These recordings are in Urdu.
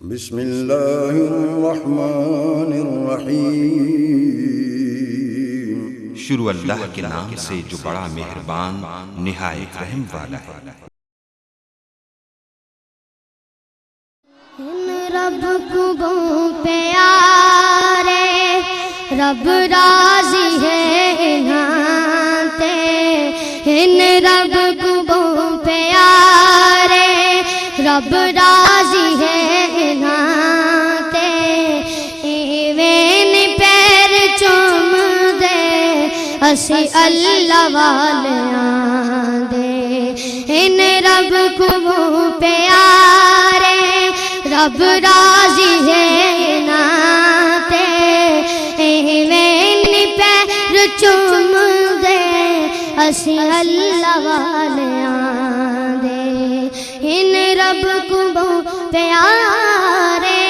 بسم اللہ الرحمن الرحیم۔ شروع اللہ کے نام سے جو بڑا مہربان نہایت رحم والا ہے۔ ان رب کو پیارے رب راضی ہے انہاں ان رب کو پیارے رب راضی ہے انہاں ایویں پیر چوم دے اسی اللہ والیاں دے ان رب کو پیارے رب راضی ہے ناتے ایویں پیر چوم دے اسی اللہ والیاں دے ان رب کو پیارے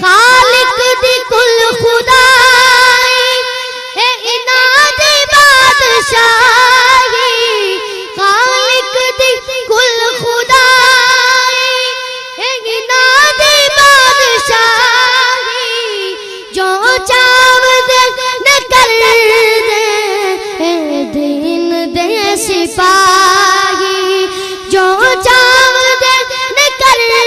خالق دی کل خدائی اے انہاں دی بادشاہی خالق دی کل خدائی اے انہاں دی بادشاہی جو چاو دے نہ کر دے اے دین دے سپاہی جو چاو دے نہ کر دے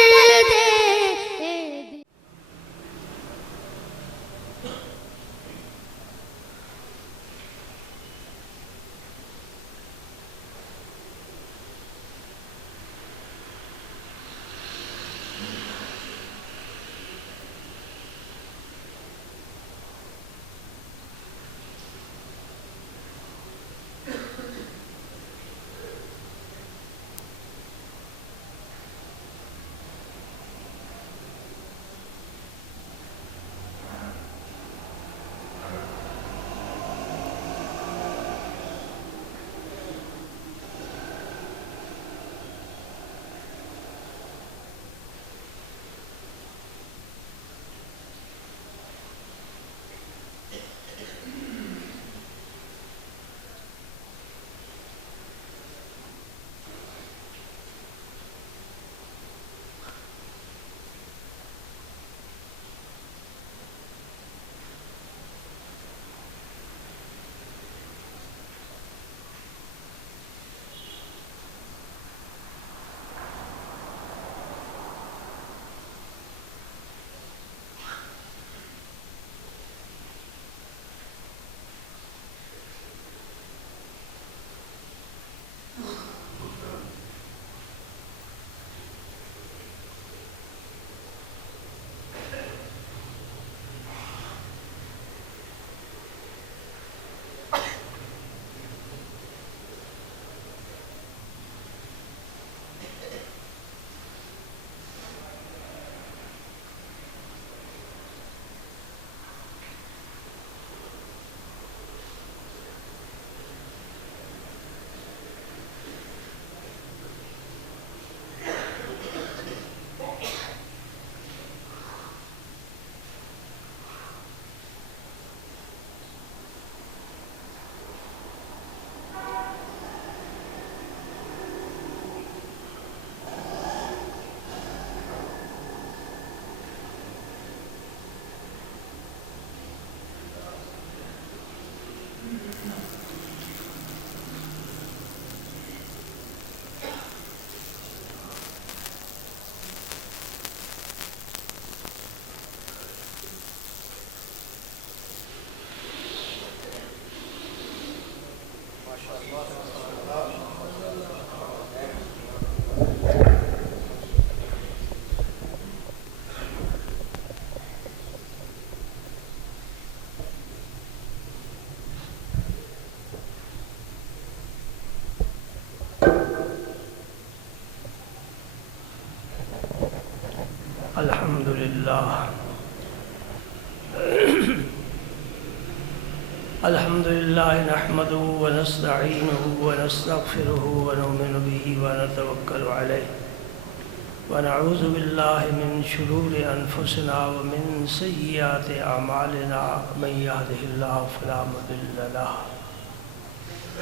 الحمدللہ نحمده ونستعینه ونستغفره ونؤمن به ونتوکل علیہ ونعوذ باللہ من شرور انفسنا ومن سیئات اعمالنا من یهده اللہ فلا مضل له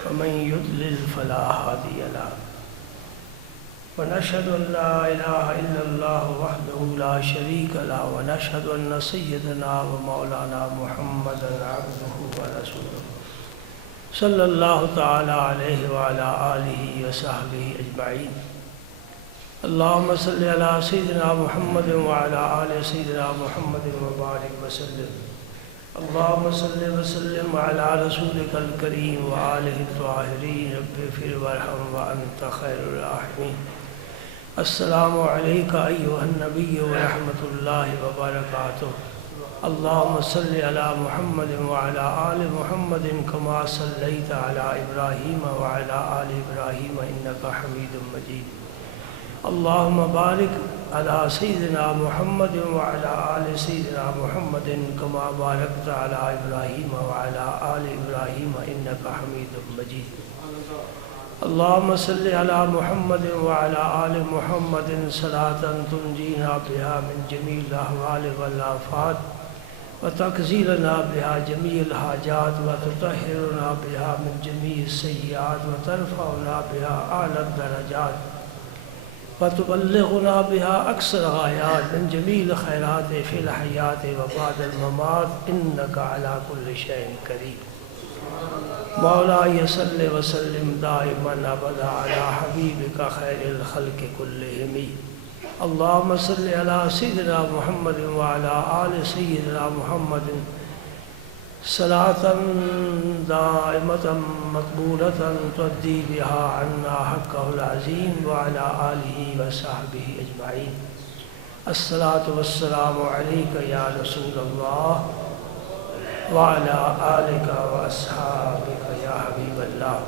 ومن یضلل فلا هادی له ونشهد أن لا إله إلا الله وحده لا شريك له ونشهد أن سيدنا ومولانا محمدا عبده ورسوله صلى الله تعالى عليه وعلى آله وصحبه أجمعين. اللهم صل على سيدنا محمد وعلى آل سيدنا محمد وبارك وسلم. اللهم صل وسلم على رسولك الكريم وآله الطاهرين. رب اغفر وارحم وأنت خير الراحمين. السلام عليك أيها النبي ورحمة الله وبركاته. اللهم صل على محمد وعلى آل محمد كما صليت على إبراهيم وعلى آل إبراهيم إنك حميد مجيد. اللهم بارك على سيدنا محمد وعلى آل سيدنا محمد كما باركت على إبراهيم وعلى آل إبراهيم إنك حميد مجيد. اللهم صل على محمد وعلى آل محمد صلاة تنجينا بها من جميع الأهوال والآفات وتكفينا بها جميع الحاجات وتطهرنا بها من جميع السيئات وترفعنا بها أعلى الدرجات وتبلغنا بها أكثر الغايات من جميع الخيرات في الحياة وبعد الممات إنك على كل شيء قدير. مولاي صل وسلم دائما أبدا على حبيبك خير الخلق كلهم. اللهم صل على سيدنا محمد وعلى آل سيدنا محمد صلاة دائمة مقبولة تؤدي بها عنا حقه العظيم وعلى آله وصحبه أجمعين. الصلاة والسلام عليك يا رسول الله وعلى آلك وأصحابك يا حبيب الله.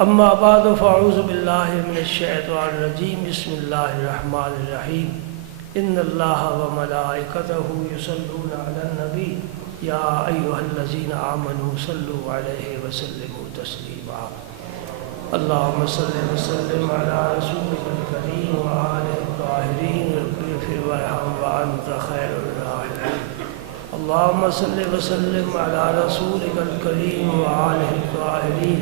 أما بعد فأعوذ بالله من الشيطان الرجيم. بسم الله الرحمن الرحيم. إن الله وملائكته يصلون على النبي يا أيها الذين آمنوا صلوا عليه وسلموا تسليما. اللهم صل وسلم على رسولك الكريم وآله الطاهرين. رب اغفر وارحم وأنت خير الراحمين. اللهم صل وسلم على رسولك الكريم وآله الطاهرين.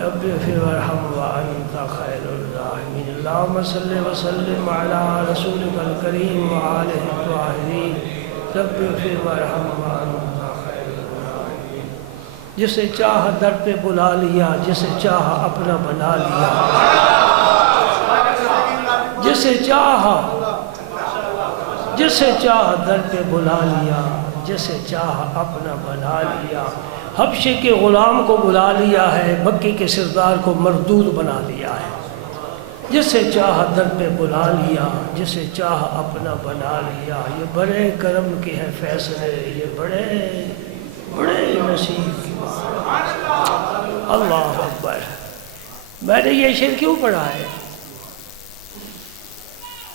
رب اغفر وارحم وأنت خير الراحمين. اللهم صل وسلم على رسولك الكريم وآله الطاهرين. رب اغفر وارحم وأنت خير الراحمين. جسے چاہ در پہ بلا لیا، جسے چاہ اپنا بنا لیا، جسے چاہ در پہ بلا لیا، جسے چاہ اپنا بنا لیا. حبشے کے غلام کو بلا لیا ہے، مکے کے سردار کو مردود بنا لیا ہے. جسے چاہ در پہ بلا لیا، جسے چاہ اپنا بنا لیا. یہ بڑے کرم کے ہیں فیصلے، یہ بڑے نصیب کی بات. اللہ اکبر. میں نے یہ شعر کیوں پڑھا ہے؟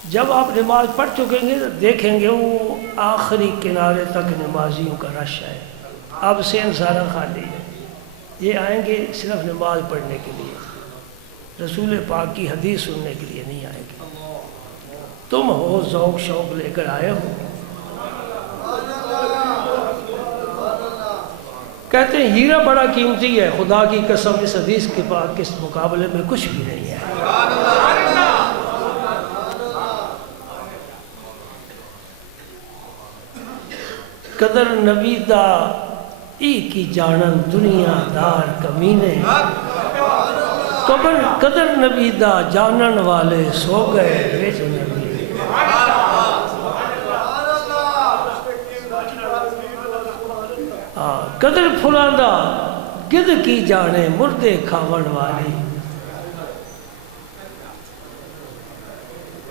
جب آپ نماز پڑھ چکیں گے تو دیکھیں گے وہ آخری کنارے تک نمازیوں کا رش ہے. اب سین سارا خالی ہے. یہ آئیں گے صرف نماز پڑھنے کے لیے، رسول پاک کی حدیث سننے کے لیے نہیں آئیں گے. تم ہو ذوق شوق لے کر آئے ہو. کہتے ہیں ہیرا بڑا قیمتی ہے، خدا کی قسم اس حدیث کے پاک کے مقابلے میں کچھ بھی نہیں ہے. قدر نبی دا ای کی جانن دنیا دار کمینے. قدر نبی دا جانن والے سو گئے ویچ نبی. قدر پھلان دا گد کی جانے مردے کھاون والی.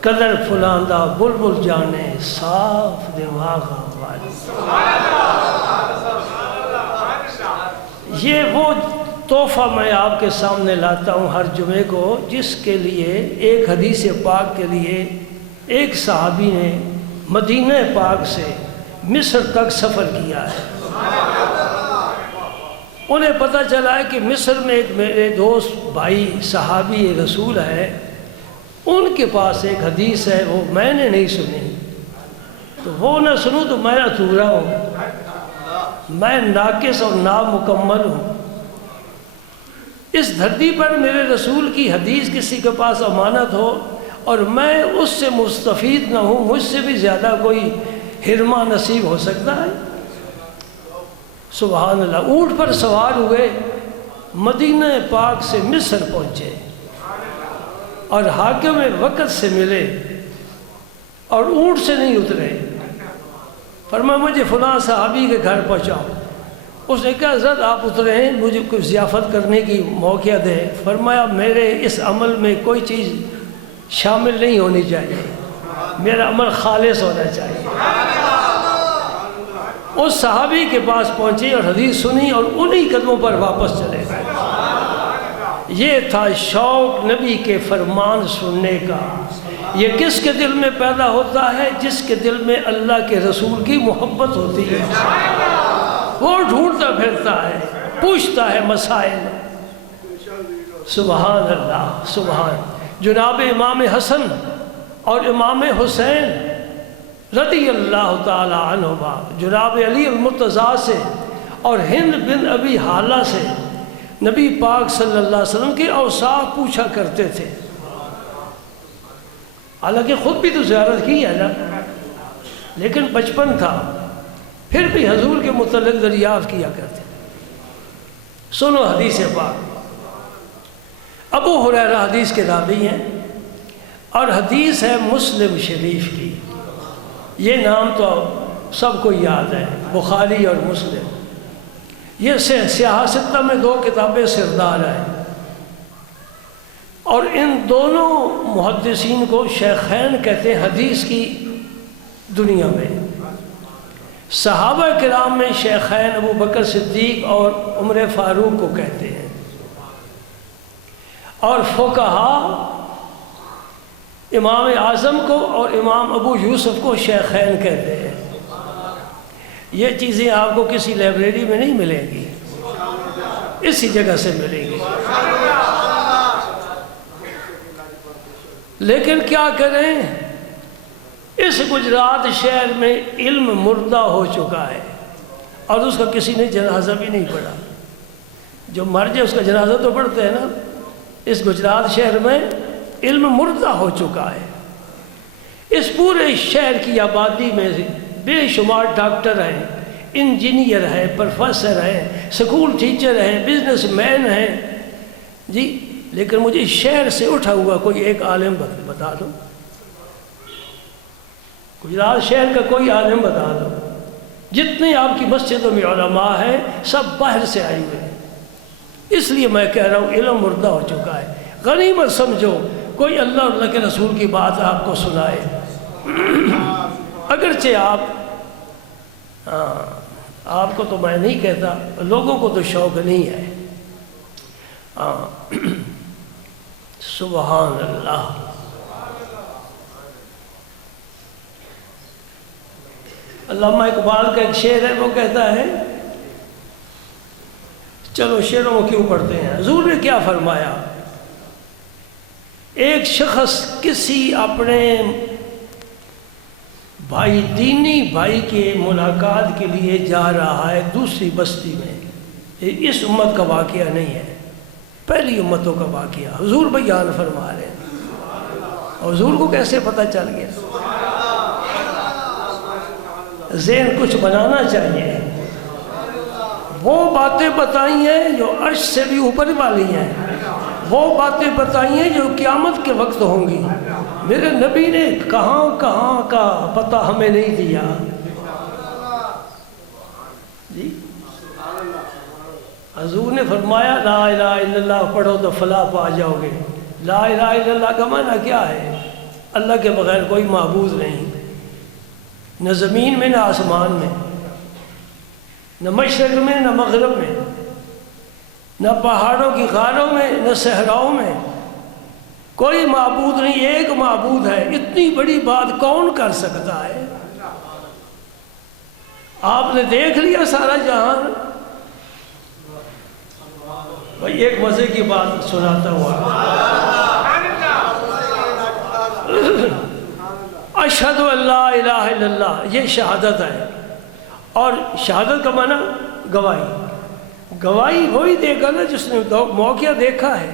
قدر پھلان دا بلبل جانے صاف دماغ والی. یہ وہ تحفہ میں آپ کے سامنے لاتا ہوں ہر جمعے کو، جس کے لیے ایک حدیث پاک کے لیے ایک صحابی نے مدینہ پاک سے مصر تک سفر کیا ہے. انہیں پتہ چلا ہے کہ مصر میں ایک میرے دوست بھائی صحابی رسول ہے، ان کے پاس ایک حدیث ہے، وہ میں نے نہیں سنی. تو وہ نہ سنوں تو میں ادھورا ہوں، میں ناقص اور نامکمل ہوں. اس دھرتی پر میرے رسول کی حدیث کسی کے پاس امانت ہو اور میں اس سے مستفید نہ ہوں، مجھ سے بھی زیادہ کوئی حرمہ نصیب ہو سکتا ہے؟ سبحان اللہ۔ اونٹ پر سوار ہوئے، مدینہ پاک سے مصر پہنچے اور حاکم وقت سے ملے اور اونٹ سے نہیں اترے۔ فرمایا مجھے فلاں صحابی کے گھر پہنچاؤ۔ اس نے کہا حضرت آپ اترے ہیں، مجھے کوئی ضیافت کرنے کی موقع دیں۔ فرمایا میرے اس عمل میں کوئی چیز شامل نہیں ہونی چاہیے، میرا عمل خالص ہونا چاہیے۔ اس صحابی کے پاس پہنچی اور حدیث سنی اور انہی قدموں پر واپس چلے گئے۔ یہ تھا شوق نبی کے فرمان سننے کا۔ یہ کس کے دل میں پیدا ہوتا ہے؟ جس کے دل میں اللہ کے رسول کی محبت ہوتی ہے، وہ ڈھونڈتا پھرتا ہے، پوچھتا ہے مسائل۔ سبحان اللہ، سبحان۔ جناب امام حسن اور امام حسین رضی اللہ تعالی عنہما، جناب علی المرتضیٰ سے اور ہند بن ابی حالہ سے نبی پاک صلی اللہ علیہ وسلم کے اوصاف پوچھا کرتے تھے۔ حالانکہ خود بھی تو زیارت کی ہے نا، لیکن بچپن تھا، پھر بھی حضور کے متعلق دریافت کیا کرتے۔ سنو حدیث پاک۔ ابو ہریرہ حدیث کے راوی ہیں اور حدیث ہے مسلم شریف کی۔ یہ نام تو سب کو یاد ہے، بخاری اور مسلم۔ یہ سیاہ ستہ میں 2 کتابیں سردار ہیں، اور ان دونوں محدثین کو شیخین کہتے ہیں حدیث کی دنیا میں۔ صحابہ کرام میں شیخین ابو بکر صدیق اور عمر فاروق کو کہتے ہیں، اور فقہا امام اعظم کو اور امام ابو یوسف کو شیخین کہتے ہیں۔ یہ چیزیں آپ کو کسی لائبریری میں نہیں ملیں گی، اسی جگہ سے ملیں گی۔ لیکن کیا کریں، اس گجرات شہر میں علم مردہ ہو چکا ہے اور اس کا کسی نے جنازہ بھی نہیں پڑھا۔ جو مر جائے اس کا جنازہ تو پڑھتے ہیں نا۔ اس گجرات شہر میں علم مردہ ہو چکا ہے۔ اس پورے شہر کی آبادی میں بے شمار ڈاکٹر ہیں، انجینئر ہیں، پروفیسر ہیں، سکول ٹیچر ہیں، بزنس مین ہیں جی، لیکن مجھے شہر سے اٹھا ہوا کوئی ایک عالم بتا دو، گجرات شہر کا کوئی عالم بتا دو۔ جتنے آپ کی مسجدوں میں علماء ہیں سب باہر سے آئے ہوئے ہیں۔ اس لیے میں کہہ رہا ہوں علم مردہ ہو چکا ہے۔ غنیمت سمجھو کوئی اللہ اور اللہ کے رسول کی بات آپ کو سنائے، اگرچہ آپ کو تو میں نہیں کہتا، لوگوں کو تو شوق نہیں ہے۔ سبحان اللہ۔ علامہ اقبال کا ایک شعر ہے، وہ کہتا ہے، چلو شعروں کو کیوں پڑھتے ہیں، حضور نے کیا فرمایا؟ ایک شخص کسی اپنے بھائی دینی بھائی کے ملاقات کے لیے جا رہا ہے دوسری بستی میں۔ یہ اس امت کا واقعہ نہیں ہے، پہلی امتوں کا واقعہ حضور بیان فرما رہے ہیں۔ اور حضور کو کیسے پتہ چل گیا؟ ذہن کچھ بنانا چاہیے۔ وہ باتیں بتائی ہیں جو عرش سے بھی اوپر والی ہیں، وہ باتیں بتائی ہیں جو قیامت کے وقت ہوں گی۔ میرے نبی نے کہاں کہاں کا پتہ ہمیں نہیں دیا جی۔ حضور نے فرمایا لا الہ الا اللہ پڑھو تو فلاح پا جاؤ گے۔ لا الہ الا اللہ کا معنی کیا ہے؟ اللہ کے بغیر کوئی معبود نہیں، نہ زمین میں نہ آسمان میں، نہ مشرق میں نہ مغرب میں، نہ پہاڑوں کی غاروں میں نہ صحراؤں میں، کوئی معبود نہیں، ایک معبود ہے۔ اتنی بڑی بات کون کر سکتا ہے؟ آپ نے دیکھ لیا سارا جہان۔ بھائی ایک مزے کی بات سناتا ہوا، اشہد ان لا الہ الا اللہ، یہ شہادت ہے، اور شہادت کا معنی گواہی۔ گواہی وہی دے گا نا جس نے موقع دیکھا ہے.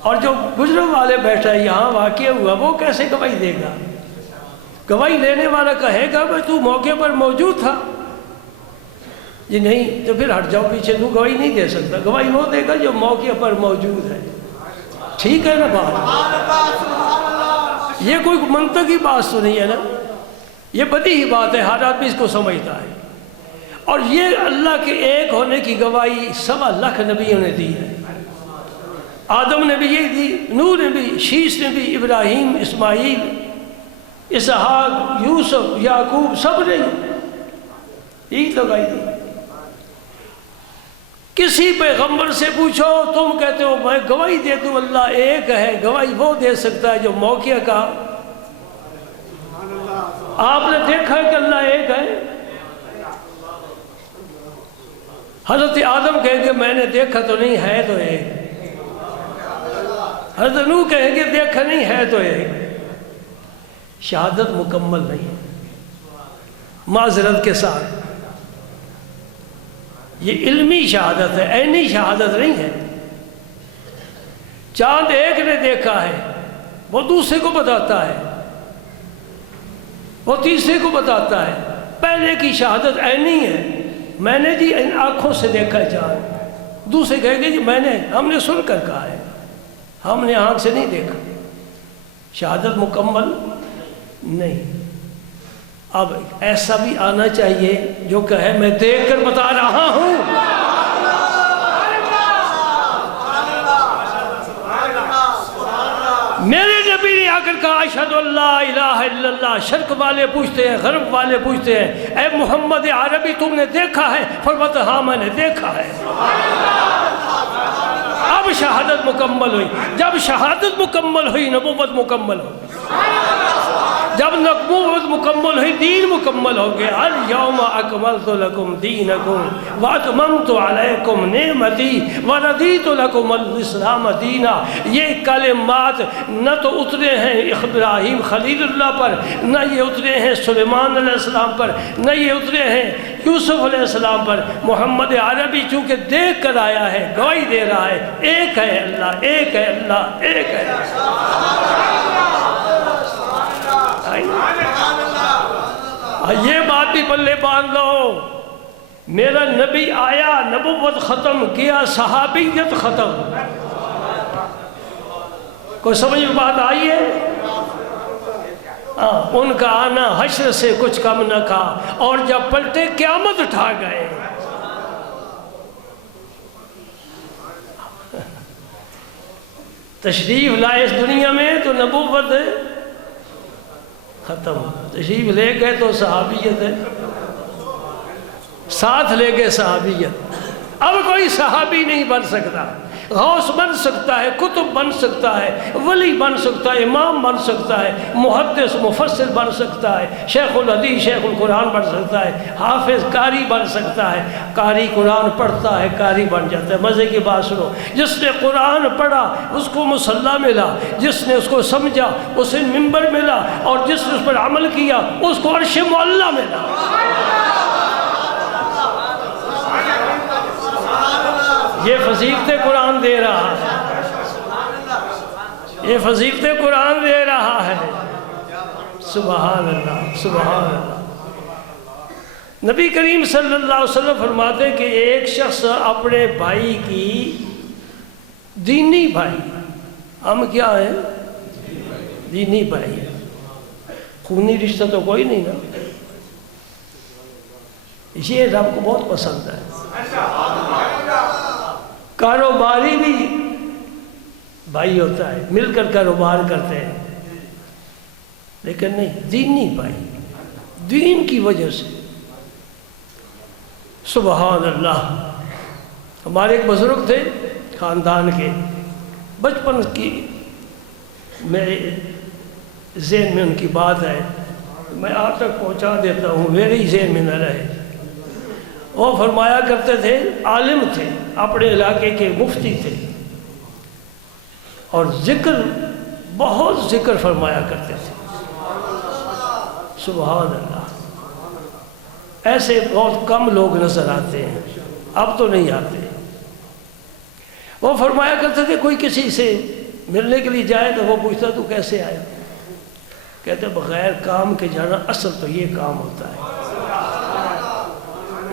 اور جو گزروں والے بیٹھا ہے یہاں واقع ہوا وہ کیسے گواہی دے گا؟ گواہی لینے والا کہے گا بھائی تو موقع پر موجود تھا. یہ نہیں تو پھر ہٹ جاؤ پیچھے، تو گواہی نہیں دے سکتا. گواہی وہ دے گا جو موقع پر موجود ہے. ٹھیک ہے نا بات؟ یہ کوئی منطقی بات تو نہیں ہے نا، یہ بدیہی بات ہے، ہر آدمی اس کو سمجھتا ہے. اور یہ اللہ کے ایک ہونے کی گواہی 1.25 لاکھ نبیوں نے دی ہے. آدم نے بھی یہی دی، نوح نے بھی، شیش نے بھی، ابراہیم، اسماعیل، اسحاق، یوسف، یعقوب، سب نے یہی لگائی دی. کسی پیغمبر سے پوچھو تم کہتے ہو میں گواہی دے دوں اللہ ایک ہے. گواہی وہ دے سکتا ہے جو موقع کا آپ نے دیکھا ہے کہ اللہ ایک ہے. حضرت آدم کہیں گے میں نے دیکھا تو نہیں ہے تو ایک. حضرت نوح کہیں گے دیکھا نہیں ہے تو ایک. شہادت مکمل نہیں، معذرت کے ساتھ. یہ علمی شہادت ہے، عینی شہادت نہیں ہے. چاند ایک نے دیکھا ہے وہ دوسرے کو بتاتا ہے، وہ تیسرے کو بتاتا ہے. پہلے کی شہادت عینی ہے، میں نے جی ان آنکھوں سے دیکھا ہے چاند. دوسرے کہیں گے جی ہم نے سن کر کہا ہے، ہم نے آنکھ سے نہیں دیکھا. شہادت مکمل نہیں. اب ایسا بھی آنا چاہیے جو کہے میں دیکھ کر بتا رہا ہوں. میرے نبی نے آ کر کہا اشہد ان لا الہ الا اللہ. شرق والے پوچھتے ہیں، غرب والے پوچھتے ہیں اے محمد عربی تم نے دیکھا ہے؟ فرماتا ہاں میں نے دیکھا ہے. اب شہادت مکمل ہوئی. جب شہادت مکمل ہوئی نبوت مکمل ہوئی. جب نبوت مکمل ہوئی دین مکمل ہو گیا. الیوم اکملت لکم دینکم واتممت علیکم نعمتی ورضیت لکم الاسلام دینا. یہ کلمات نہ تو اترے ہیں ابراہیم خلیل اللہ پر، نہ یہ اترے ہیں سلیمان علیہ السلام پر، نہ یہ اترے ہیں یوسف علیہ السلام پر. محمد عربی چونکہ دیکھ کر آیا ہے گواہی دے رہا ہے ایک ہے اللہ، ایک ہے اللہ، ایک ہے. یہ بات بھی پلے باندھ لو. میرا نبی آیا، نبوت ختم کیا، صحابیت ختم. کوئی سمجھ میں بات آئی ہے؟ ان کا آنا حشر سے کچھ کم نہ تھا، اور جب پلٹے قیامت اٹھا گئے. تشریف لائے اس دنیا میں تو نبوت ختم. تشریف لے گئے تو صحابیت ہے، ساتھ لے گئے صحابیت. اب کوئی صحابی نہیں بن سکتا. غوث بن سکتا ہے، کتب بن سکتا ہے، ولی بن سکتا ہے، امام بن سکتا ہے، محدث مفسر بن سکتا ہے، شیخ الحدیث شیخ القرآن بن سکتا ہے، حافظ قاری بن سکتا ہے. قاری قرآن پڑھتا ہے قاری بن جاتا ہے. مزے کی بات سنو، جس نے قرآن پڑھا اس کو مصلی ملا، جس نے اس کو سمجھا اسے منبر ملا، اور جس نے اس پر عمل کیا اس کو عرش معلیٰ ملا. یہ فضیلت قرآن دے رہا ہے، یہ فضیلت قرآن دے رہا ہے. سبحان اللہ سبحان اللہ. نبی کریم صلی اللہ علیہ وسلم فرماتے کہ ایک شخص اپنے بھائی کی، دینی بھائی، ہم کیا ہیں؟ دینی بھائی ہیں، خونی رشتہ تو کوئی نہیں نا. یہ رب کو بہت پسند ہے. کاروباری بھی بھائی ہوتا ہے، مل کر کاروبار کرتے ہیں، لیکن نہیں دینی بھائی، دین کی وجہ سے. سبحان اللہ. ہمارے ایک بزرگ تھے خاندان کے، بچپن کی میرے ذہن میں ان کی بات ہے، میں آپ تک پہنچا دیتا ہوں میرے ہی ذہن میں نہ رہے. وہ فرمایا کرتے تھے، عالم تھے، اپنے علاقے کے مفتی تھے، اور ذکر بہت ذکر فرمایا کرتے تھے. سبحان اللہ. ایسے بہت کم لوگ نظر آتے ہیں، اب تو نہیں آتے۔ وہ فرمایا کرتے تھے کوئی کسی سے ملنے کے لیے جائے تو وہ پوچھتا تو کیسے آیا؟ کہتے بغیر کام کے جانا اصل تو یہ کام ہوتا ہے۔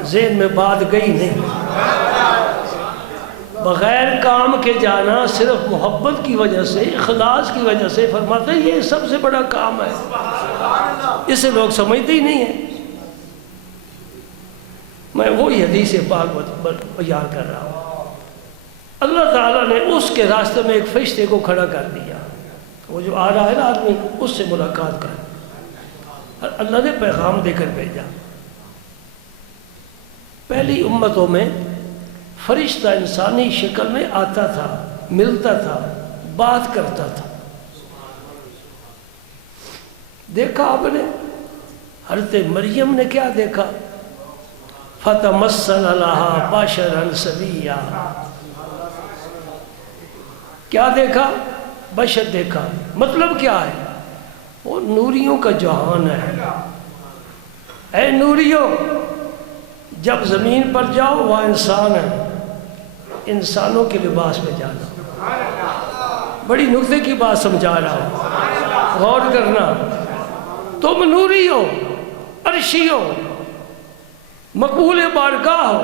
ذہن میں بات گئی نہیں، بغیر کام کے جانا صرف محبت کی وجہ سے، اخلاص کی وجہ سے، فرماتے ہیں یہ سب سے بڑا کام ہے، اسے لوگ سمجھتے ہی نہیں ہیں۔ میں وہی حدیث پاک بیان کر رہا ہوں۔ اللہ تعالیٰ نے اس کے راستے میں ایک فرشتے کو کھڑا کر دیا، وہ جو آ رہا ہے نا آدمی، اس سے ملاقات کر، اللہ نے پیغام دے کر بھیجا۔ پہلی امتوں میں فرشتہ انسانی شکل میں آتا تھا، ملتا تھا، بات کرتا تھا۔ دیکھا آپ نے حضرت مریم نے کیا دیکھا؟ فَتَمَثَّلَ لَهَا بَشَرًا سَوِيًّا، کیا دیکھا؟ بشر دیکھا۔ مطلب کیا ہے؟ وہ نوریوں کا جہان ہے۔ اے نوریوں، جب زمین پر جاؤ وہاں انسان ہے، انسانوں کے لباس میں جانا۔ بڑی نکتے کی بات سمجھا رہا ہوں، غور کرنا۔ تم نوری ہو، عرشی ہو، مقبول بارگاہ ہو،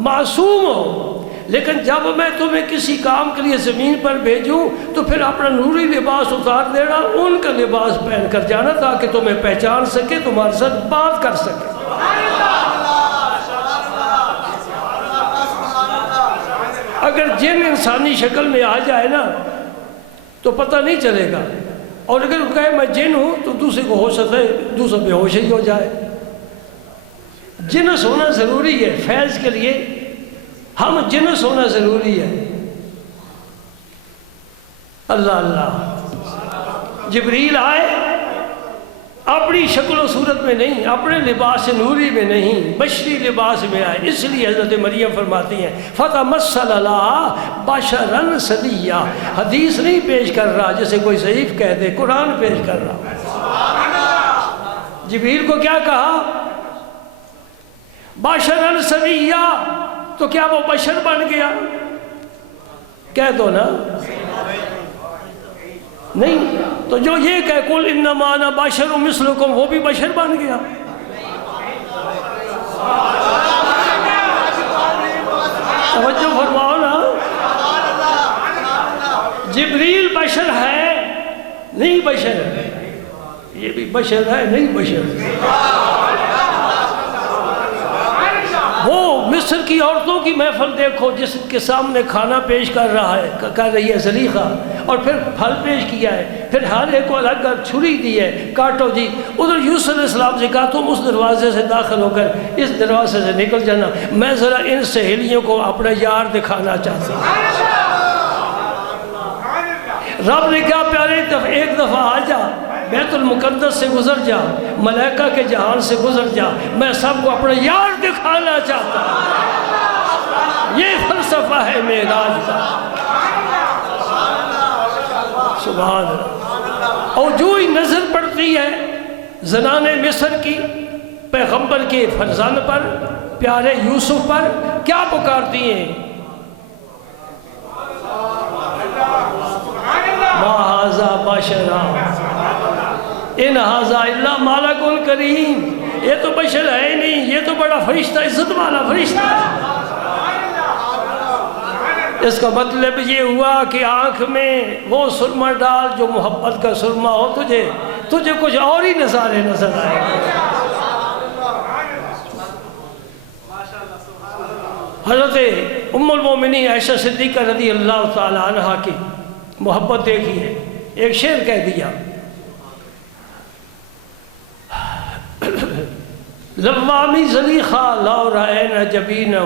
معصوم ہو، لیکن جب میں تمہیں کسی کام کے لیے زمین پر بھیجوں تو پھر اپنا نوری لباس اتار دینا، ان کا لباس پہن کر جانا تاکہ تمہیں پہچان سکے، تمہارے ساتھ بات کر سکے۔ اگر جن انسانی شکل میں آ جائے نا تو پتہ نہیں چلے گا، اور اگر کہے میں جن ہوں تو دوسرے کو ہو سکتا ہے دوسرا بے ہوش ہی ہو جائے۔ جنس ہونا ضروری ہے فیض کے لیے، ہم جنس ہونا ضروری ہے۔ اللہ اللہ، جبریل آئے اپنی شکل و صورت میں نہیں، اپنے لباس نوری میں نہیں، بشری لباس میں آئے۔ اس لیے حضرت مریم فرماتی ہیں فَتَمَثَّلَ لَهَا بَشَرًا سَوِيًّا، حدیث نہیں پیش کر رہا جیسے کوئی ضعیف کہہ دے، قرآن پیش کر رہا۔ جبریل کو کیا کہا؟ بَشَرًا سَوِيًّا، تو کیا وہ بشر بن گیا؟ کہہ دو نا، نہیں تو جو یہ کہے قُلْ إِنَّمَا أَنَا بَشَرٌ مِثْلُكُمْ، وہ بھی بشر بن گیا۔ توجہ فرماؤ نا، جبریل بشر ہے نہیں بشر ہے، یہ بھی بشر ہے نہیں بشر۔ وہ مصر کی عورتوں کی محفل دیکھو جس کے سامنے کھانا پیش کر رہی ہے زلیخا، اور پھر پھل پیش کیا ہے، پھر ہر ایک کو الگ چھری دی ہے، کاٹو جی۔ ادھر یوسف علیہ السلام سے کہا تم اس دروازے سے داخل ہو کر اس دروازے سے نکل جانا، میں ذرا ان سہیلیوں کو اپنا یار دکھانا چاہتا ہوں۔ رب نے کہا پیارے ایک دفعہ آ جا، بیت المقدس سے گزر جا، ملائکہ کے جہان سے گزر جا، میں سب کو اپنا یار دکھانا چاہتا ہوں۔ یہ فلسفہ ہے معراج کا۔ سبحان اللہ۔ اور جو ہی نظر پڑتی ہے زنان مصر کی پیغمبر کے فرزان پر، پیارے یوسف پر، کیا پکارتی ہیں؟ ما ھذا بشرا ان ھذا الا ملک کریم، یہ تو بشر ہے نہیں، یہ تو بڑا فرشتہ، عزت والا فرشتہ ہے۔ اس کا مطلب یہ ہوا کہ آنکھ میں وہ سرما ڈال جو محبت کا سرما ہو، تجھے کچھ اور ہی نظارے نظر آئے گا۔ حضرت ام المومنین عائشہ صدیقہ رضی اللہ تعالی عنہا کی محبت دیکھی ہے، ایک شعر کہہ دیا، لوامی زلیخا لو رأینا جبینہ،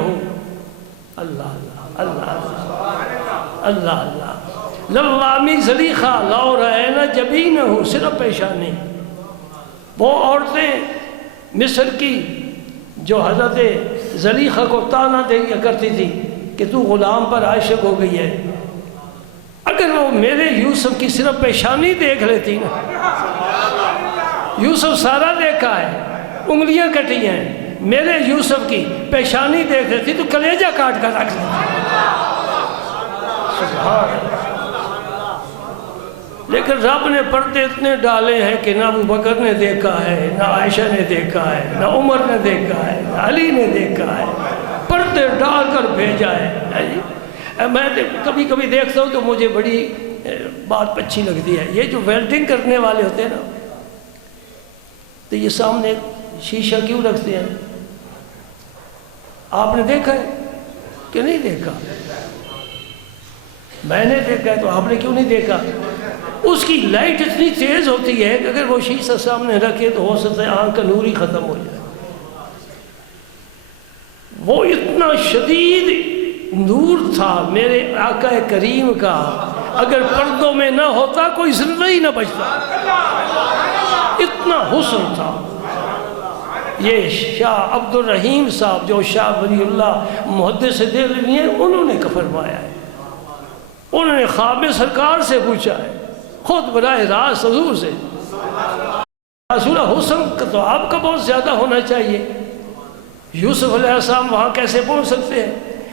اللہ اللہ اللہ اللہ اللہ، لوامی زلیخا لو رأینا جبینہ، صرف پیشانی۔ وہ عورتیں مصر کی جو حضرت زلیخا کو تانا دیا کرتی تھی کہ تو غلام پر عاشق ہو گئی ہے، اگر وہ میرے یوسف کی صرف پیشانی دیکھ لیتی نا، یوسف سارا دیکھا ہے، انگلیاں کٹی ہیں، میرے یوسف کی پیشانی دیکھ رہی تھی تو کلیجہ کاٹ کر رکھ لیتی. سبحان اللہ. لیکن رب نے پردے اتنے ڈالے ہیں کہ نہ ابو بکر نے دیکھا ہے، نہ عائشہ نے دیکھا ہے، نہ عمر نے دیکھا ہے، نہ علی نے دیکھا ہے. پردے ڈال کر بھیجا ہے. میں کبھی کبھی دیکھتا ہوں تو مجھے بڑی بات اچھی لگتی ہے. یہ جو ویلڈنگ کرنے والے ہوتے ہیں نا، تو یہ سامنے شیشہ کیوں رکھتے ہیں؟ آپ نے دیکھا ہے کہ نہیں دیکھا؟ میں نے دیکھا ہے تو آپ نے کیوں نہیں دیکھا؟ اس کی لائٹ اتنی تیز ہوتی ہے کہ اگر وہ شیشہ سامنے رکھے تو ہو سکتا ہے آنکھ کا نور ہی ختم ہو جائے. وہ اتنا شدید نور تھا میرے آقا کریم کا، اگر پردوں میں نہ ہوتا کوئی زندہ ہی نہ بچتا. اتنا حسن تھا. یہ شاہ عبد الرحیم صاحب جو شاہ ولی اللہ محدث دہلوی ہیں، انہوں نے فرمایا ہے. انہوں نے خواب میں سرکار سے پوچھا ہے، خود براہ راست حضور سے، رسول حسن تو آپ کا بہت زیادہ ہونا چاہیے. یوسف علیہ السلام وہاں کیسے پہنچ سکتے ہیں؟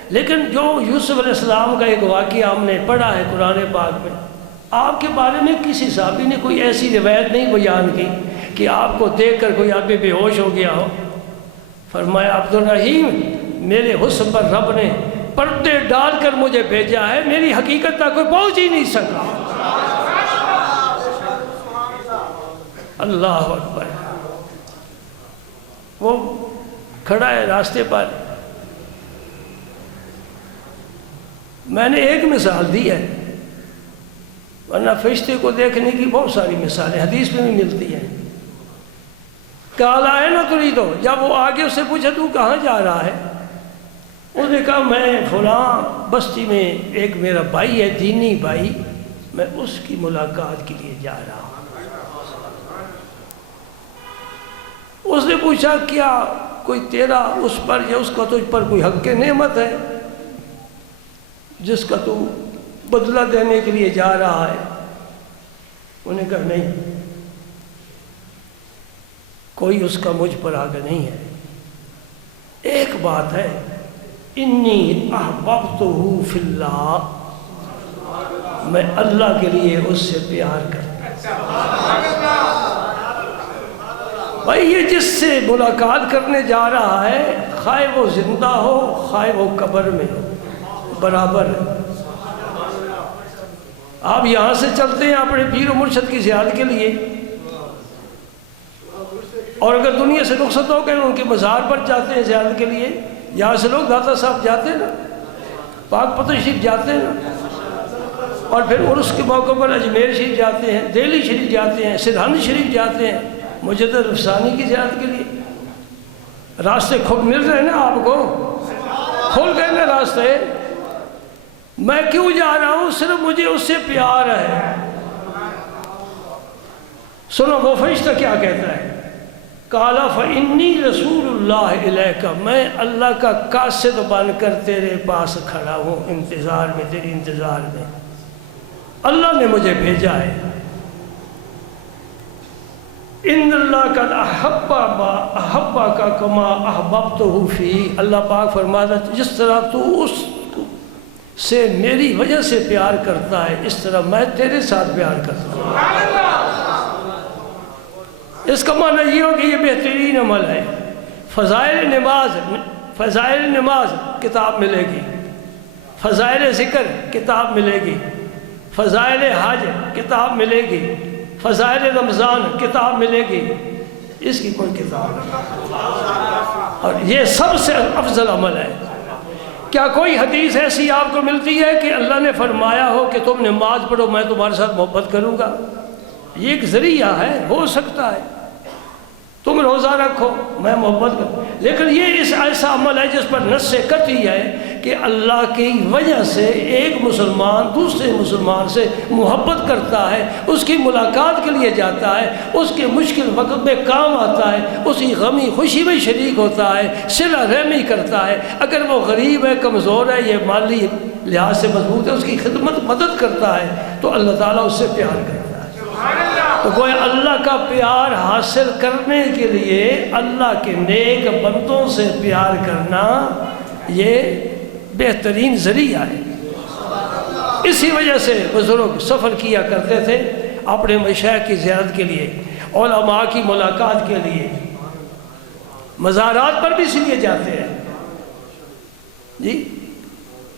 لیکن جو یوسف علیہ السلام کا ایک واقعہ ہم نے پڑھا ہے قرآن پاک میں، آپ کے بارے میں کسی صحابی نے کوئی ایسی روایت نہیں بیان کی کہ آپ کو دیکھ کر کوئی آدمی بے ہوش ہو گیا ہو. فرمایا عبد الرحیم، میرے حسن پر رب نے پردے ڈال کر مجھے بھیجا ہے، میری حقیقت تک کوئی پہنچ ہی نہیں سکا. اللہ اکبر. وہ کھڑا ہے راستے پر. میں نے ایک مثال دی ہے، ورنہ فرشتے کو دیکھنے کی بہت ساری مثالیں حدیث میں بھی ملتی ہیں. کالا ہے نا تریدو، جب وہ آگے اس سے پوچھا تو کہاں جا رہا ہے؟ اس نے کہا میں فلاں بستی میں ایک میرا بھائی ہے، دینی بھائی، میں اس کی ملاقات کے لیے جا رہا ہوں. اس نے پوچھا کیا کوئی تیرا اس پر یا اس کا تجھ پر کوئی حق نعمت ہے جس کا تو بدلہ دینے کے لیے جا رہا ہے؟ انہوں نے کہا نہیں، کوئی اس کا مجھ پر حق نہیں ہے. ایک بات ہے، انی احببتہ فی اللہ، میں اللہ کے لیے اس سے پیار کرتا ہوں. بھائی یہ جس سے ملاقات کرنے جا رہا ہے، خواہ وہ زندہ ہو خواہ وہ قبر میں ہو، برابر ہے. آپ یہاں سے چلتے ہیں اپنے پیر و مرشد کی زیارت کے لیے، اور اگر دنیا سے رخصت ہو گئے ان کے مزار پر جاتے ہیں زیارت کے لیے. یہاں سے لوگ داتا صاحب جاتے ہیں نا، پاک پتن شریف جاتے ہیں نا، اور پھر عرس کے موقع پر اجمیر شریف جاتے ہیں، دہلی شریف جاتے ہیں، سرہند شریف جاتے ہیں مجدد رفسانی کی زیارت کے لیے. راستے کھل مل رہے ہیں نا آپ کو، کھل گئے نا راستے. میں کیوں جا رہا ہوں؟ صرف مجھے اس سے پیار ہے. سنو وہ فرشتہ کیا کہتا ہے، قَالَ فَإِنِّي رَسُولُ اللَّهِ إِلَيْكَ، میں اللہ کا قاصد بن کر تیرے پاس کھڑا ہوں، انتظار میں، تیری انتظار میں. اللہ نے مجھے بھیجا ہے. ان اللہ قد احبک کما احببتہ فی، اللہ پاک فرماتا ہے جس طرح تو اس سے میری وجہ سے پیار کرتا ہے، اس طرح میں تیرے ساتھ پیار کرتا ہوں. اس کا معنی یہ ہو کہ یہ بہترین عمل ہے. فضائل نماز کتاب ملے گی، فضائل ذکر کتاب ملے گی، فضائل حج کتاب ملے گی، فضائل رمضان کتاب ملے گی. اس کی کوئی کتاب نہیں، اور یہ سب سے افضل عمل ہے. کیا کوئی حدیث ایسی آپ کو ملتی ہے کہ اللہ نے فرمایا ہو کہ تم نماز پڑھو میں تمہارے ساتھ محبت کروں گا؟ یہ ایک ذریعہ ہے، ہو سکتا ہے تم روزہ رکھو میں محبت کروں، لیکن یہ ایسا عمل ہے جس پر نص قطعی ہے کہ اللہ کی وجہ سے ایک مسلمان دوسرے مسلمان سے محبت کرتا ہے، اس کی ملاقات کے لیے جاتا ہے، اس کے مشکل وقت میں کام آتا ہے، اس کی غمی خوشی میں شریک ہوتا ہے، صلہ رحمی کرتا ہے. اگر وہ غریب ہے، کمزور ہے، یہ مالی لحاظ سے مضبوط ہے، اس کی خدمت مدد کرتا ہے تو اللہ تعالیٰ اس سے پیار کرتا ہے. تو کوئی اللہ کا پیار حاصل کرنے کے لیے اللہ کے نیک بندوں سے پیار کرنا یہ بہترین ذریعہ ہے۔ اسی وجہ سے بزرگ سفر کیا کرتے تھے اپنے مشائخ کی زیارت کے لیے، علماء کی ملاقات کے لیے، مزارات پر بھی اس لیے جاتے ہیں جی۔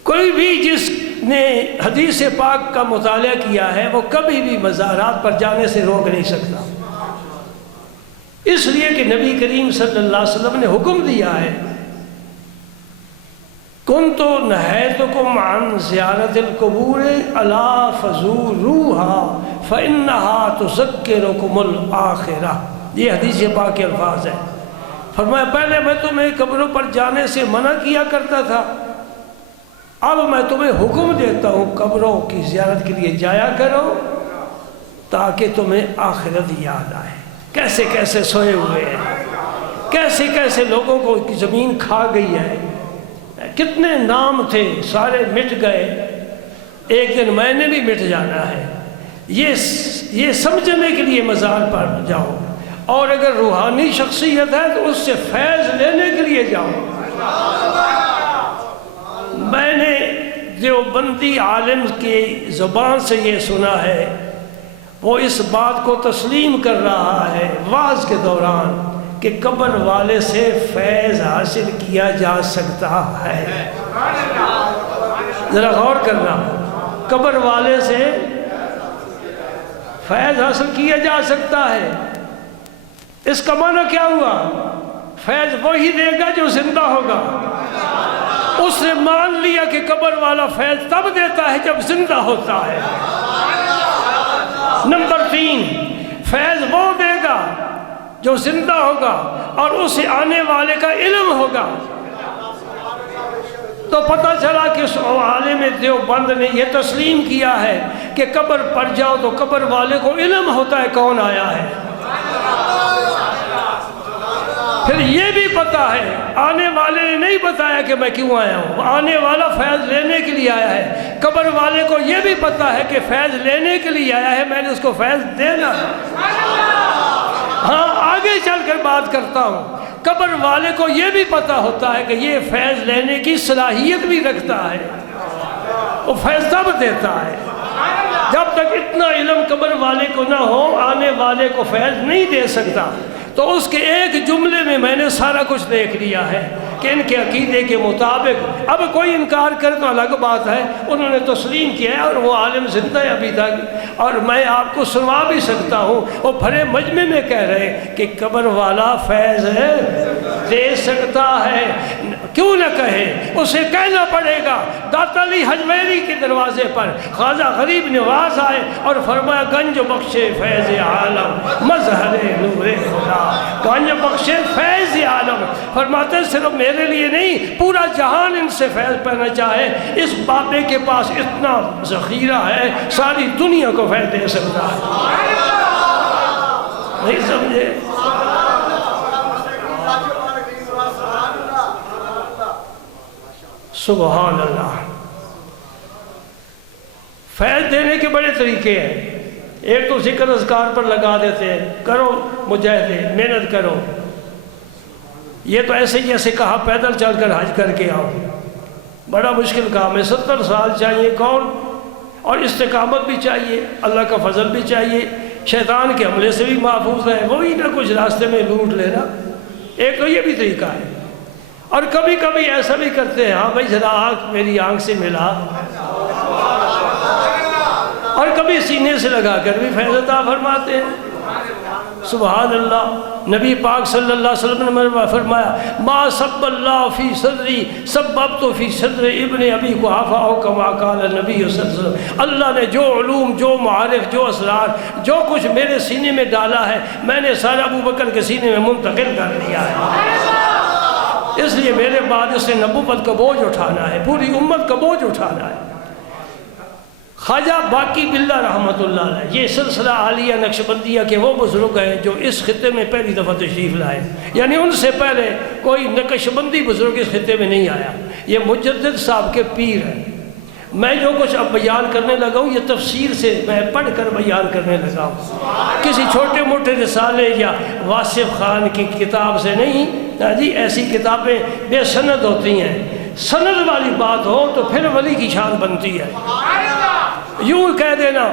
کوئی بھی جس نے حدیث پاک کا مطالعہ کیا ہے وہ کبھی بھی مزارات پر جانے سے روک نہیں سکتا، اس لیے کہ نبی کریم صلی اللہ علیہ وسلم نے حکم دیا ہے کنتُ نہیتکم عن زیارت القبور الا فزوروها فإنها تذکرکم الآخرہ۔ یہ حدیث پاک کے الفاظ ہیں۔ فرمایا پہلے میں تمہیں قبروں پر جانے سے منع کیا کرتا تھا، اب میں تمہیں حکم دیتا ہوں قبروں کی زیارت کے لیے جایا کرو تاکہ تمہیں آخرت یاد آئے۔ کیسے کیسے سوئے ہوئے ہیں، کیسے کیسے لوگوں کو زمین کھا گئی ہے، کتنے نام تھے سارے مٹ گئے، ایک دن میں نے بھی مٹ جانا ہے۔ یہ سمجھنے کے لیے مزار پر جاؤ، اور اگر روحانی شخصیت ہے تو اس سے فیض لینے کے لیے جاؤ۔ میں نے دیوبندی عالم کی زبان سے یہ سنا ہے، وہ اس بات کو تسلیم کر رہا ہے وعظ کے دوران کہ قبر والے سے فیض حاصل کیا جا سکتا ہے۔ ذرا غور کرنا، قبر والے سے فیض حاصل کیا جا سکتا ہے، اس کا معنی کیا ہوا؟ فیض وہی دے گا جو زندہ ہوگا۔ اس نے مان لیا کہ قبر والا فیض تب دیتا ہے جب زندہ ہوتا ہے۔ نمبر 3، فیض وہ دے گا جو زندہ ہوگا اور اسے آنے والے کا علم ہوگا۔ تو پتہ چلا کہ اس عالم دیوبند نے یہ تسلیم کیا ہے کہ قبر پر جاؤ تو قبر والے کو علم ہوتا ہے کون آیا ہے۔ پھر یہ بھی پتا ہے، آنے والے نے نہیں بتایا کہ میں کیوں آیا ہوں، آنے والا فیض لینے کے لیے آیا ہے۔ قبر والے کو یہ بھی پتا ہے کہ فیض لینے کے لیے آیا ہے، میں نے اس کو فیض دینا ہے۔ ہاں آگے چل کر بات کرتا ہوں، قبر والے کو یہ بھی پتا ہوتا ہے کہ یہ فیض لینے کی صلاحیت بھی رکھتا ہے، وہ فیض تب دیتا ہے۔ جب تک اتنا علم قبر والے کو نہ ہو آنے والے کو فیض نہیں دے سکتا۔ تو اس کے ایک جملے میں میں نے سارا کچھ دیکھ لیا ہے کہ ان کے عقیدے کے مطابق اب کوئی انکار کرے تو الگ بات ہے، انہوں نے تسلیم کیا ہے اور وہ عالم زندہ ہے ابھی تک، اور میں آپ کو سنوا بھی سکتا ہوں۔ وہ بھرے مجمع میں کہہ رہے کہ قبر والا فیض دے سکتا ہے، کیوں نہ کہے، اسے کہنا پڑے گا۔ داتا علی حجویری کے دروازے پر خواجہ غریب نواز آئے اور فرمایا گنج بخشے فیض عالم مظہر نور خدا، گنج بخشے فیض عالم۔ فرماتے صرف میرے لیے نہیں، پورا جہان ان سے فیض پانا چاہے، اس بابے کے پاس اتنا ذخیرہ ہے ساری دنیا کو فیض دے سکتا ہے۔ نہیں سمجھے؟ سبحان اللہ۔ فیض دینے کے بڑے طریقے ہیں، ایک تو ذکر اذکار پر لگا دیتے ہیں، کرو مجاہدے، محنت کرو۔ یہ تو ایسے ہی جیسے کہا پیدل چل کر حج کر کے آؤ، بڑا مشکل کام ہے، 70 سال چاہیے کون، اور استقامت بھی چاہیے، اللہ کا فضل بھی چاہیے، شیطان کے حملے سے بھی محفوظ ہے، وہی نہ کچھ راستے میں لوٹ لینا۔ ایک تو یہ بھی طریقہ ہے، اور کبھی کبھی ایسا بھی کرتے ہیں، ہاں بھائی ذرا آنکھ میری آنکھ سے ملا، اور کبھی سینے سے لگا کر بھی فیض عطا فرماتے ہیں۔ سبحان اللہ۔ نبی پاک صلی اللہ علیہ وسلم نے فرمایا ما صب اللہ فی صدری سببت فی صدر ابن ابی قحافہ او کما قال النبی صلی اللہ علیہ وسلم۔ اللہ نے جو علوم، جو معارف، جو اسرار، جو کچھ میرے سینے میں ڈالا ہے میں نے سارا ابو بکر کے سینے میں منتقل کر دیا ہے، اس لیے میرے بعد اس نے نبوت کا بوجھ اٹھانا ہے، پوری امت کا بوجھ اٹھانا ہے۔ خواجہ باقی باللہ رحمۃ اللہ علیہ، یہ سلسلہ عالیہ نقشبندیہ کے وہ بزرگ ہیں جو اس خطے میں پہلی دفعہ تشریف لائے، یعنی ان سے پہلے کوئی نقشبندی بزرگ اس خطے میں نہیں آیا۔ یہ مجدد صاحب کے پیر ہیں، میں جو کچھ اب بیان کرنے لگا ہوں یہ تفسیر سے میں پڑھ کر بیان کرنے لگا ہوں، کسی چھوٹے موٹے رسالے یا واصف خان کی کتاب سے نہیں جی۔ ایسی کتابیں بے سند ہوتی ہیں، سند والی بات ہو تو پھر ولی کی شان بنتی ہے۔ یوں کہہ دینا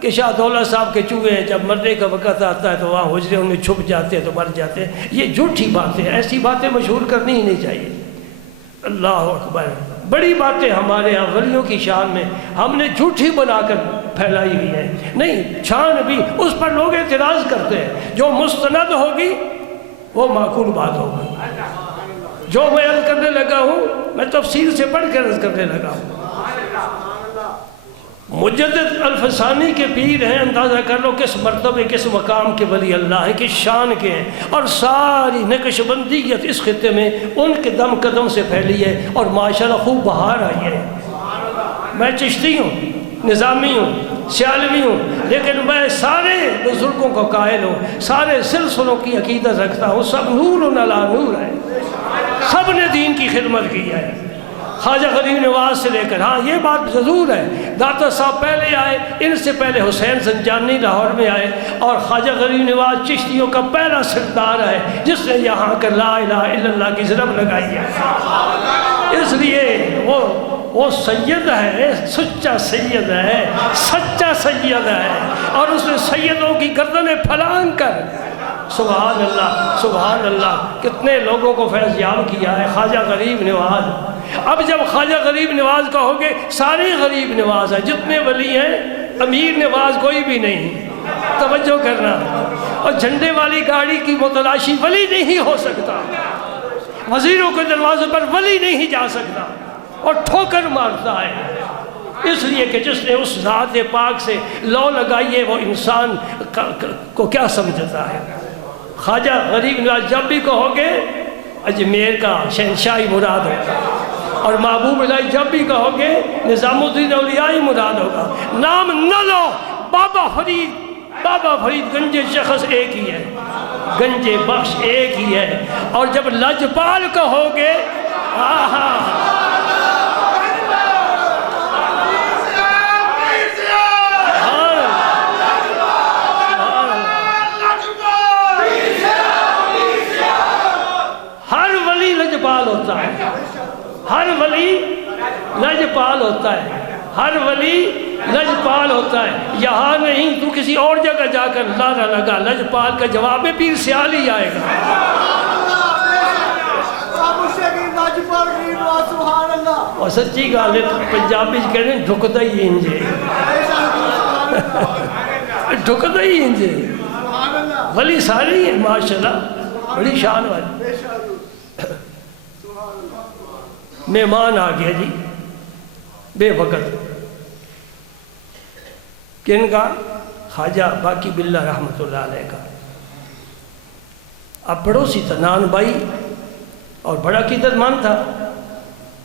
کہ شاہ دولت صاحب کے چوہے جب مرنے کا وقت آتا ہے تو وہاں حجرے میں چھپ جاتے ہیں تو مر جاتے ہیں، یہ جھوٹی باتیں، ایسی باتیں مشہور کرنی ہی نہیں چاہیے۔ اللہ اکبر، بڑی باتیں ہمارے یہاں ولیوں کی شان میں ہم نے جھوٹی بنا کر پھیلائی ہوئی ہیں، نہیں شان بھی اس پر لوگ اعتراض کرتے ہیں، جو مستند ہوگی وہ معقول بات ہوگی۔ جو میں عرض کرنے لگا ہوں میں تفسیر سے پڑھ کر عرض کرنے لگا ہوں۔ مجدد الفسانی کے پیر ہیں، اندازہ کر لو کس مرتبے کس مقام کے ولی اللہ ہیں، کس شان کے ہیں، اور ساری نقش بندیت اس خطے میں ان کے دم قدم سے پھیلی ہے اور ماشاءاللہ خوب بہار آئی ہے۔ میں چشتی ہوں، نظامی ہوں، سیالوی ہوں، لیکن میں سارے بزرگوں کو قائل ہوں، سارے سلسلوں کی عقیدت رکھتا ہوں، سب نور علی نور ہے، سب نے دین کی خدمت کی ہے، خواجہ غریب نواز سے لے کر۔ ہاں یہ بات ضرور ہے، داتا صاحب پہلے آئے، ان سے پہلے حسین زنجانی لاہور میں آئے، اور خواجہ غریب نواز چشتیوں کا پہلا سردار ہے جس نے یہاں کر لا الہ الا اللہ کی ضرب لگائی ہے۔ اس لیے وہ سید ہے، سچا سید ہے، سچا سید ہے، اور اس نے سیدوں کی گردنیں پھلانگ کر سبحان اللہ سبحان اللہ کتنے لوگوں کو فیض یاب کیا ہے خواجہ غریب نواز۔ اب جب خواجہ غریب نواز کہو گے سارے غریب نواز ہیں، جتنے ولی ہیں، امیر نواز کوئی بھی نہیں، توجہ کرنا۔ اور جھنڈے والی گاڑی کی متلاشی ولی نہیں ہو سکتا، وزیروں کے دروازے پر ولی نہیں جا سکتا، اور ٹھوکر مارتا ہے، اس لیے کہ جس نے اس ذات پاک سے لو لگائی ہے وہ انسان کو کیا سمجھتا ہے۔ خواجہ غریب نواز جب بھی کہو گے اجمیر کا شہنشاہی مراد ہوگا، اور محبوب الہی جب بھی کہو گے نظام الدین اولیائی مراد ہوگا۔ نام نہ لو، بابا فرید گنج شخص ایک ہی ہے، گنج بخش ایک ہی ہے، اور جب لجپال کہو گے آہا ہوتا ہے، ہر ولی لجپال ہوتا ہے، ہر ولی لجپال ہوتا ہے۔ یہاں نہیں، تو کسی اور جگہ جا کر نعرہ لگا، لجپال کا جواب میں پیر سیال ہی آئے گا۔ اور سچی گال ہے، پنجابی کہتے ہیں ڈھکدا ہی انجے، ڈھکدا ہی انجے۔ ولی سارے ہی ہیں ماشاءاللہ، بڑی شان والے۔ مہمان آ گیا جی بے وقت، کن کا؟ خواجہ باقی باللہ رحمت اللہ علیہ کا۔ اب پڑوسی تھا نان بھائی، اور بڑا عقیدت مند تھا،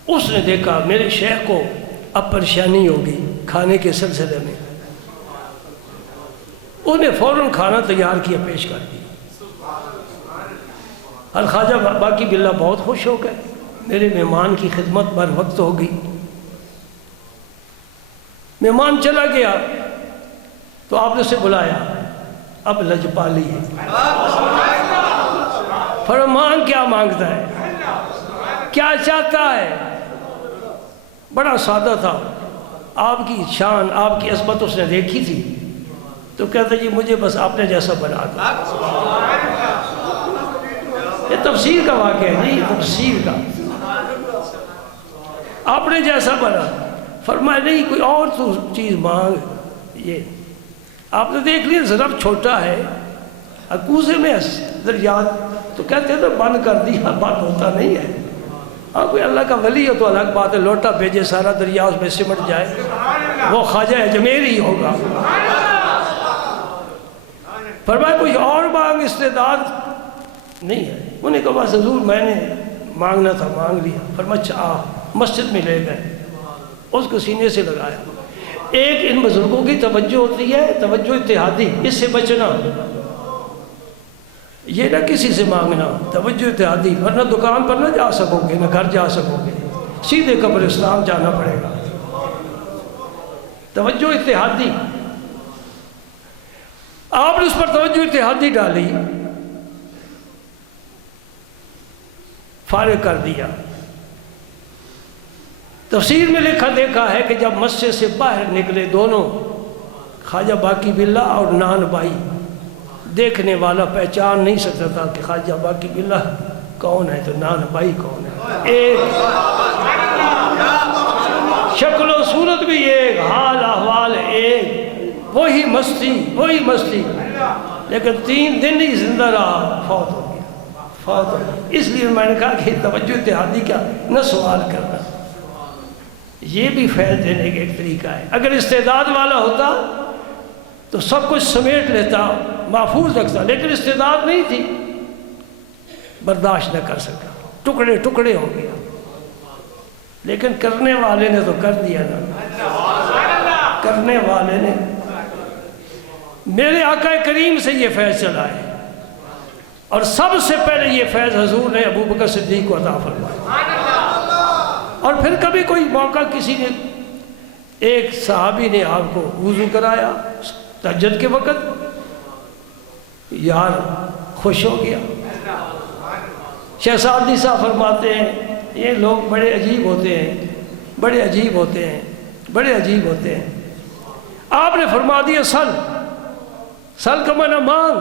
اس نے دیکھا میرے شیخ کو اب پریشانی ہوگی کھانے کے سلسلے میں، اس نے فوراً کھانا تیار کیا، پیش کر دیا۔ خواجہ باقی باللہ بہت خوش ہو گئے، میرے مہمان کی خدمت بر وقت ہو گئی۔ مہمان چلا گیا تو آپ نے اسے بلایا، اب لجپالی ہے، فرمان کیا مانگتا ہے، کیا چاہتا ہے؟ بڑا سادہ تھا، آپ کی شان آپ کی عظمت اس نے دیکھی تھی، تو کہتا جی مجھے بس آپ نے جیسا بنا دیا۔ یہ تفسیر کا واقعہ ہے جی، تفسیر کا، آپ نے جیسا بنا۔ فرمایا نہیں کوئی اور تو چیز مانگ، یہ آپ نے دیکھ لیا ضرب چھوٹا ہے، کوزے میں دریات، تو کہتے ہیں تو بند کر دیا، بات ہوتا نہیں ہے۔ ہاں کوئی اللہ کا ولی ہو تو الگ بات ہے، لوٹا بھیجے سارا دریا اس میں سمٹ جائے، وہ خواجہ اجمیر ہی ہوگا۔ فرمایا کوئی اور مانگ، استعداد نہیں ہے؟ انہوں نے کہا ضرور میں نے مانگنا تھا مانگ لیا۔ فرمایا اچھا، مسجد میں لے گئے، اس کو سینے سے لگایا۔ ایک ان بزرگوں کی توجہ ہوتی ہے، توجہ اتحادی، اس سے بچنا، یہ نہ کسی سے مانگنا، توجہ اتحادی، ورنہ دکان پر نہ جا سکو گے، نہ گھر جا سکو گے، سیدھے قبرستان جانا پڑے گا۔ توجہ اتحادی، آپ نے اس پر توجہ اتحادی ڈالی، فارغ کر دیا۔ تفسیر میں لکھا دیکھا ہے کہ جب مسجد سے باہر نکلے دونوں، خواجہ باقی باللہ اور نان بھائی، دیکھنے والا پہچان نہیں سکتا تھا کہ خواجہ باقی باللہ کون ہے تو نان بھائی کون ہے، ایک شکل و صورت بھی ایک، حال احوال ایک، وہی مستی، لیکن 3 دن ہی زندہ رہا، فوت ہو گیا۔ اس لیے میں نے کہا کہ توجہ اتحادی کا نہ سوال کرنا، یہ بھی فیض دینے کا ایک طریقہ ہے۔ اگر استعداد والا ہوتا تو سب کچھ سمیٹ لیتا، محفوظ رکھتا، لیکن استعداد نہیں تھی، برداشت نہ کر سکا، ٹکڑے ٹکڑے ہو گیا۔ لیکن کرنے والے نے تو کر دیا نا، کرنے والے نے۔ میرے آقا کریم سے یہ فیض چلا ہے، اور سب سے پہلے یہ فیض حضور نے ابو بکر صدیق کو عطا فرمایا۔ اور پھر کبھی کوئی موقع کسی نے، ایک صحابی نے آپ کو وضو کرایا تہجد کے وقت، یار خوش ہو گیا۔ شہزادی صاحب فرماتے ہیں یہ لوگ بڑے عجیب ہوتے ہیں، بڑے عجیب ہوتے ہیں، بڑے عجیب ہوتے ہیں۔ آپ نے فرما دیا سل کا معنی مانگ،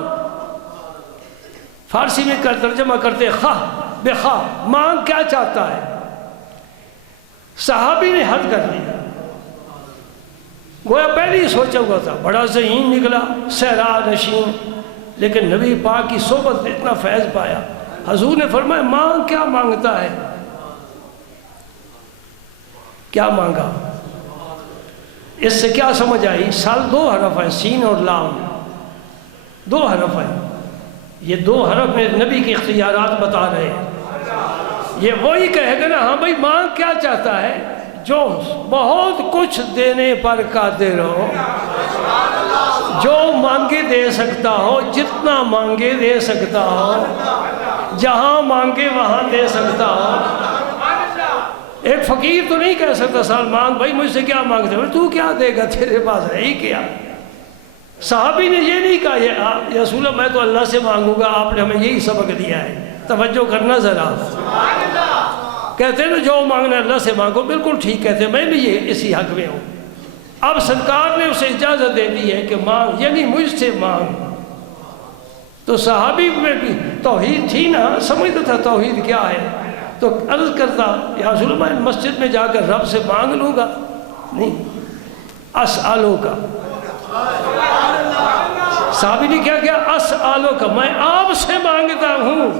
فارسی میں ترجمہ کرتے خواہ بے خواہ، مانگ کیا چاہتا ہے۔ صحابی نے حد کر لیا، گویا پہلے ہی سوچا ہوا تھا، بڑا ذہین نکلا، صحرا نشین، لیکن نبی پاک کی صحبت میں اتنا فیض پایا۔ حضور نے فرمایا مانگ، کیا مانگتا ہے؟ کیا مانگا؟ اس سے کیا سمجھ آئی؟ سال 2 حرف ہے، سین اور لام 2 حرف ہیں، یہ 2 حرف میں نبی کے اختیارات بتا رہے ہیں۔ یہ وہی کہے گا نا، ہاں بھائی مانگ کیا چاہتا ہے؟ جو بہت کچھ دینے پر قادر ہو، جو مانگے دے سکتا ہو، جتنا مانگے دے سکتا ہو، جہاں مانگے وہاں دے سکتا ہو۔ ایک فقیر تو نہیں کہہ سکتا سال مانگ، بھائی مجھ سے کیا مانگتے ہیں؟ تو کیا دے گا، تیرے پاس ہے ہی کیا۔ صحابی نے یہ نہیں کہا یا رسول اللہ میں تو اللہ سے مانگوں گا، آپ نے ہمیں یہی سبق دیا ہے، توجہ کرنا ذرا۔ کہتے ہیں نا جو مانگنا اللہ سے مانگو، بالکل ٹھیک کہتے ہیں، میں بھی یہ اسی حق میں ہوں۔ اب سرکار نے اسے اجازت دے دی ہے کہ مانگ، یعنی مجھ سے مانگ۔ تو صحابی میں بھی توحید تھی نا، سمجھتا تھا توحید کیا ہے، تو عرض کرتا یا رسول اللہ میں مسجد میں جا کر رب سے مانگ لوں گا، نہیں، اسالو کا۔ صحابی نے کیا کیا؟ اسالو کا، میں آپ سے مانگتا ہوں۔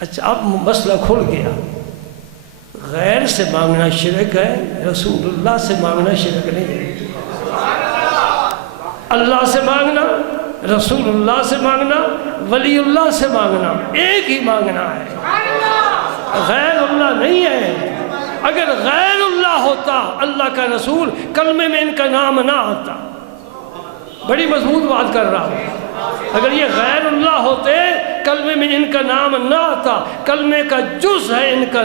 اچھا اب مسئلہ کھل گیا، غیر سے مانگنا شرک ہے، رسول اللہ سے مانگنا شرک نہیں ہے۔ اللہ سے مانگنا، رسول اللہ سے مانگنا، ولی اللہ سے مانگنا، ایک ہی مانگنا ہے، غیر اللہ نہیں ہے۔ اگر غیر اللہ ہوتا، اللہ کا رسول، کلمے میں ان کا نام نہ آتا۔ بڑی مضبوط بات کر رہا ہوں، اگر یہ غیر اللہ ہوتے کلمے میں ان کا نام نہ آتا، کلمے کا جز ہے ان کا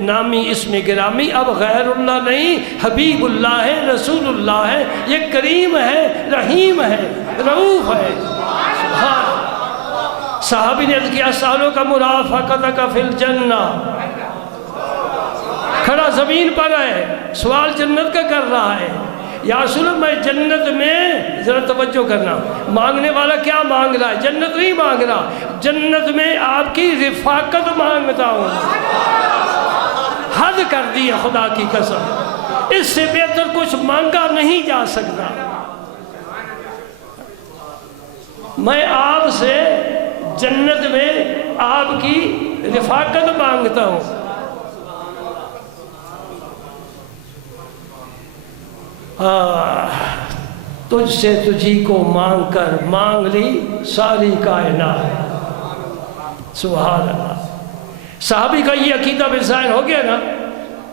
نامی اسم گرامی۔ اب غیر اللہ نہیں، حبیب اللہ ہے، رسول اللہ ہے، یہ کریم ہے، رحیم ہے، رؤوف ہے۔ صحابی نے عرض کیا سالوں کا مرافقتک فی الجنہ، کھڑا زمین پر ہے، سوال جنت کا کر رہا ہے۔ یا رسول اللہ میں جنت میں، ذرا توجہ کرنا، مانگنے والا کیا مانگ رہا ہے؟ جنت نہیں مانگ رہا، جنت میں آپ کی رفاقت مانگتا ہوں۔ حد کر دی ہے خدا کی قسم، اس سے بہتر کچھ مانگا نہیں جا سکتا۔ میں آپ سے جنت میں آپ کی رفاقت مانگتا ہوں۔ تجھ سے تجھی کو مانگ کر مانگ لی ساری کائنات۔ سبحان اللہ۔ صحابی کا یہ عقیدہ بالظاہر ہو گیا نا،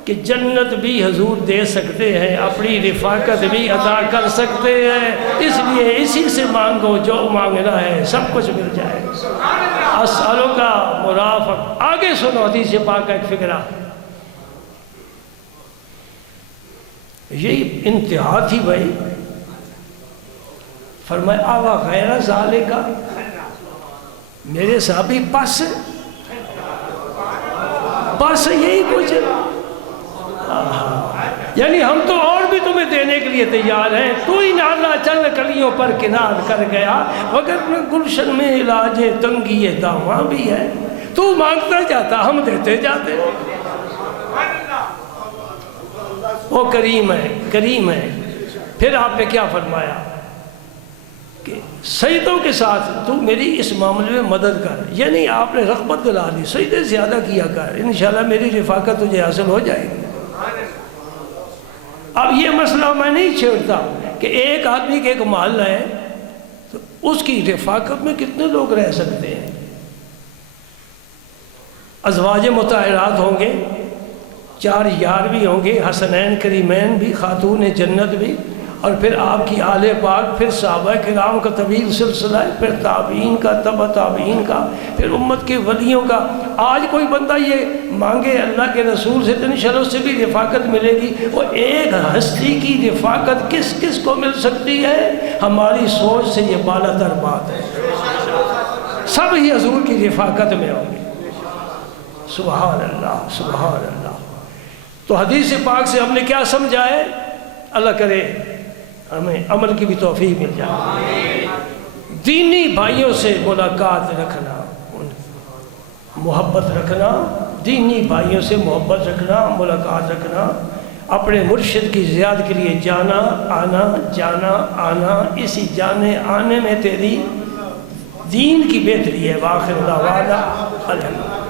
کہ جنت بھی حضور دے سکتے ہیں، اپنی رفاقت بھی عطا کر سکتے ہیں، اس لیے اسی سے مانگو، جو مانگنا ہے سب کچھ مل جائے گا۔ اسألو کا مرافق۔ آگے سنو حدیث پاک کا ایک فقرہ، یہی انتہا تھی بھائی۔ فرمایا آوا غیر ذالک، میرے صحابی بس یہی کچھ، یعنی ہم تو اور بھی تمہیں دینے کے لیے تیار ہیں، تو ہی نالا چل کلیوں پر کنار کر گیا، وگر گلشن میں علاج تنگی داواں بھی ہے، تو مانگتا جاتا ہم دیتے جاتے۔ وہ کریم ہے، کریم ہے۔ پھر آپ نے کیا فرمایا کہ سجدوں کے ساتھ تو میری اس معاملے میں مدد کر، یعنی آپ نے رغبت دلا دی، سجدے زیادہ کیا کر، انشاءاللہ میری رفاقت تجھے حاصل ہو جائے گی۔ اب یہ مسئلہ میں نہیں چھیڑتا کہ ایک آدمی کے ایک محلہ ہے تو اس کی رفاقت میں کتنے لوگ رہ سکتے ہیں؟ ازواج مطہرات ہوں گے، 4 یار بھی ہوں گے، حسنین کریمین بھی، خاتون جنت بھی، اور پھر آپ کی آل پاک، پھر صحابہ کرام کا طویل سلسلہ ہے، پھر تابعین کا، تبع تابعین کا، پھر امت کے ولیوں کا۔ آج کوئی بندہ یہ مانگے اللہ کے رسول سے تو انشاءاللہ اس سے بھی رفاقت ملے گی۔ وہ ایک ہستی کی رفاقت کس کس کو مل سکتی ہے؟ ہماری سوچ سے یہ بالا تر بات ہے، سب ہی حضور کی رفاقت میں ہوں گے۔ سبحان اللہ، سبحان اللہ۔ تو حدیث پاک سے ہم نے کیا سمجھا ہے؟ اللہ کرے ہمیں عمل کی بھی توفیق مل جائے۔ دینی بھائیوں سے ملاقات رکھنا، محبت رکھنا، دینی بھائیوں سے محبت رکھنا، ملاقات رکھنا، اپنے مرشد کی زیارت کے لیے جانا آنا، جانا آنا، اسی جانے آنے میں تیری دین کی بہتری ہے۔ وآخر دعوانا الحمدللہ۔